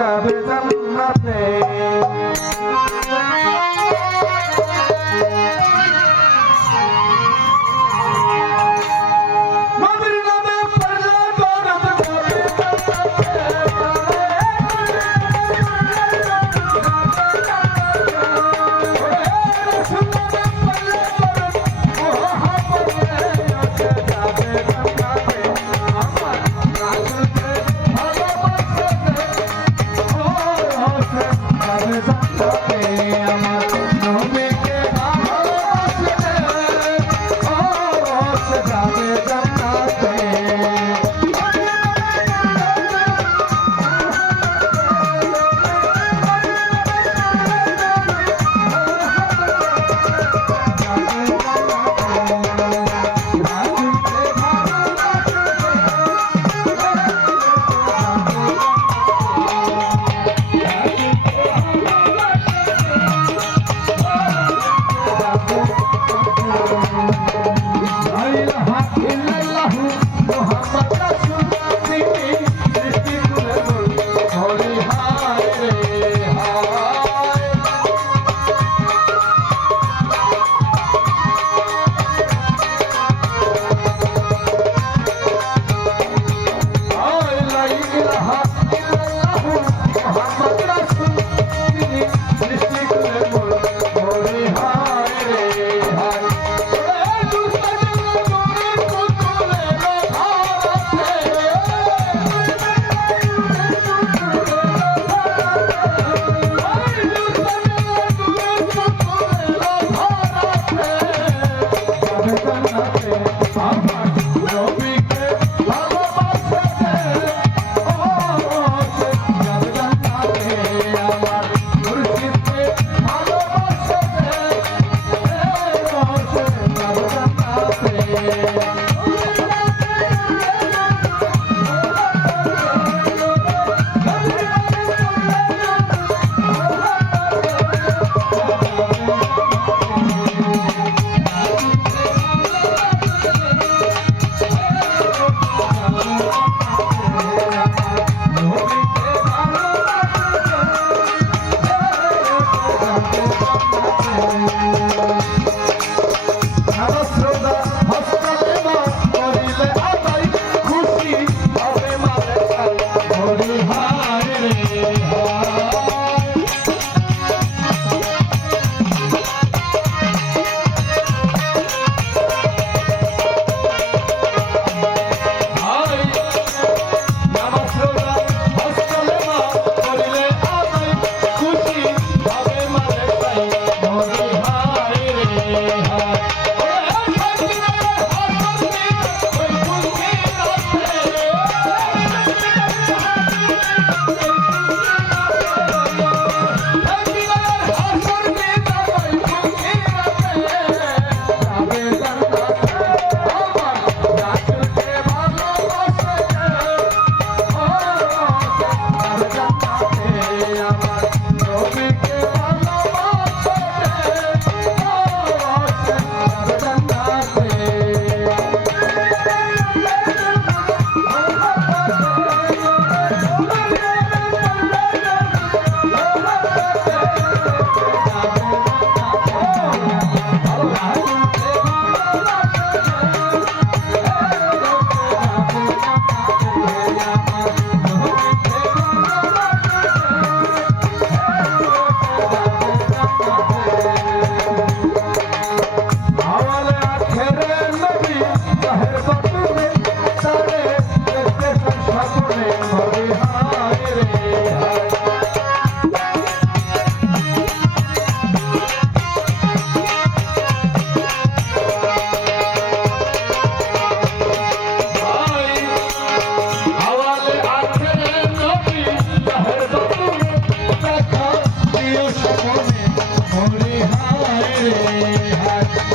Tabitha. হাত